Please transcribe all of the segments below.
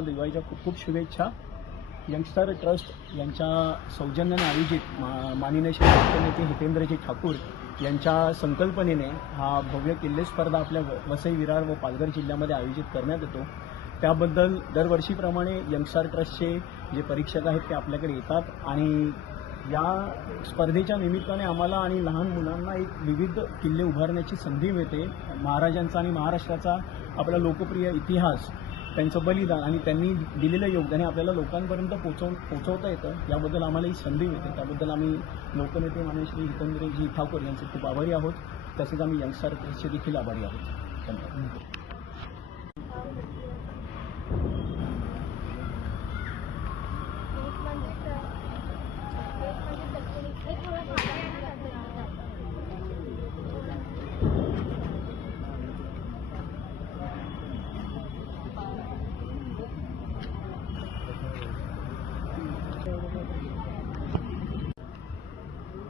सर्वांना दिवाळीच्या खूप खूप शुभेच्छा. यंगस्टर ट्रस्ट यांच्या सौजन्याने आयोजित मा माननीय नेते हितेंद्रजी ठाकूर यांच्या संकल्पनेने हा भव्य किल्ले स्पर्धा आपल्या वसई विरार व पालघर जिल्ह्यामध्ये आयोजित करण्यात येतो. त्याबद्दल दरवर्षीप्रमाणे यंगस्टार ट्रस्टचे जे परीक्षक आहेत ते आपल्याकडे येतात आणि या स्पर्धेच्या निमित्ताने आम्हाला आणि लहान मुलांना एक विविध किल्ले उभारण्याची संधी मिळते. महाराजांचा आणि महाराष्ट्राचा आपला लोकप्रिय इतिहास त्यांचं बलिदान आणि त्यांनी दिलेलं योगदान हे आपल्याला लोकांपर्यंत पोचव पोचवता येतं. याबद्दल आम्हाला ही संधी मिळते. त्याबद्दल आम्ही लोकनेते माननीय श्री हितेंद्रजी ठाकूर यांचे खूप आभारी आहोत. तसेच आम्ही यंगस्टार ट्रस्टचे देखील आभारी आहोत. धन्यवाद.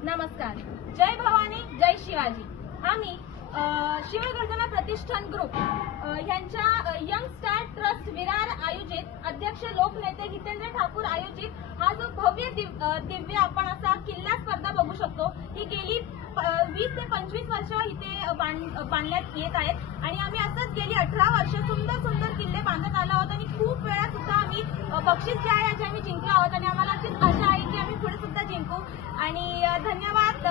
नमस्कार. जय भवानी जय शिवाजी. आम्ही शिवगर्जना प्रतिष्ठान ग्रुप यांच्या यंग स्टार ट्रस्ट विरार आयोजित अध्यक्ष लोकनेते हितेंद्र ठाकूर आयोजित हा जो भव्य दिव्य आपण असा किल्ला स्पर्धा बघू शकतो. ही गेली वीस ते पंचवीस वर्ष इथे बांधण्यात येत आहेत. आणि आम्ही असंच गेली अठरा वर्ष सुंदर सुंदर किल्ले बांधत आलो आहोत आणि खूप वेळा सुद्धा आम्ही बक्षीस जे आहे याचे आम्ही जिंकलो आहोत. आणि आम्हाला अशीच आशा आहे की आम्ही पुढे सुद्धा जिंकू. आणि धन्यवाद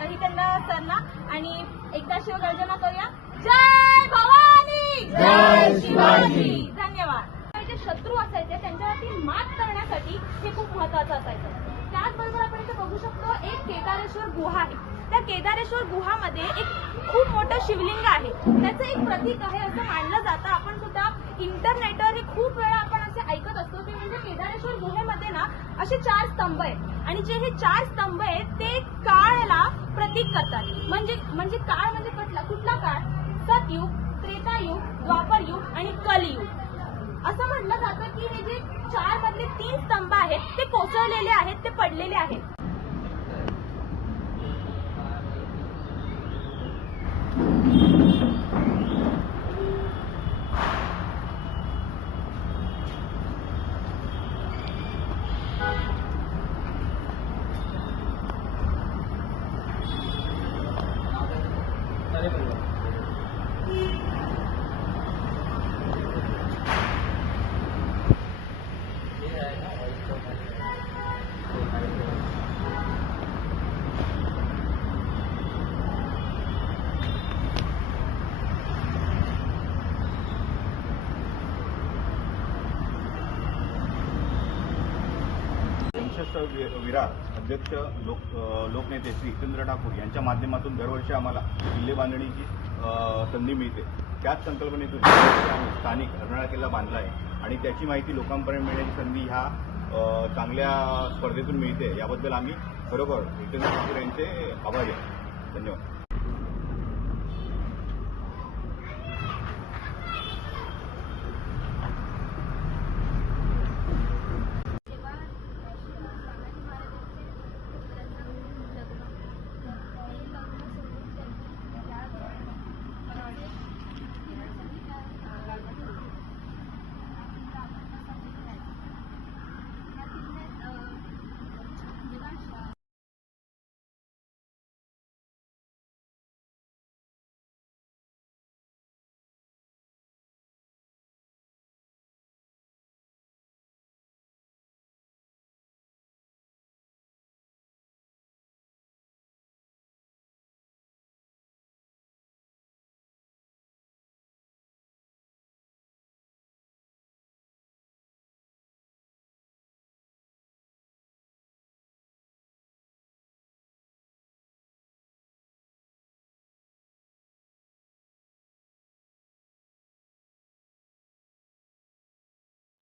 हितेंद्र सरना. आणि एकदा शिवगर्जना करूया. जय भवानी! जय शिवाजी! धन्यवाद. जे शत्रू असायचे त्यांच्यावरती मात करण्यासाठी हे खूप महत्वाचं असायचं. त्याचबरोबर आपण इथे बघू शकतो एक केदारेश्वर गुहा आहे. त्या केदारेश्वर गुहामध्ये एक खूप मोठं शिवलिंग आहे. त्याचं एक प्रतीक आहे असं मानलं जातं. आपण सुद्धा इंटरनेटवर हे खूप वेळा आपण असे ऐकत असतो की म्हणजे केदारेश्वर गुहेमध्ये ना असे चार स्तंभ आहेत. आणि जे हे चार स्तंभ आहेत ते काळला प्रतीक करतात. म्हणजे म्हणजे काळ म्हणजे कुठला? कुठला काळ? सतयुग त्रेतायुग द्वापरयुग आणि कलियुग. असं म्हटलं जातं की हे जे चार मधले तीन स्तंभ आहेत ते कोसळलेले आहेत ते पडलेले आहेत. Thank you. यंगस्टर वि- विरार अध्यक्ष लोक लोकनेते श्री हितेंद्र ठाकूर यांच्या माध्यमातून दरवर्षी आम्हाला किल्ले बांधणीची संधी मिळते. त्याच संकल्पनेतून आम्ही स्थानिक हरणाळा किल्ला बांधला आहे आणि त्याची माहिती लोकांपर्यंत मिळण्याची संधी ह्या चांगल्या स्पर्धेतून मिळते. याबद्दल आम्ही खरोखर हितेंद्र ठाकूर यांचे आभारी आहे धन्यवाद.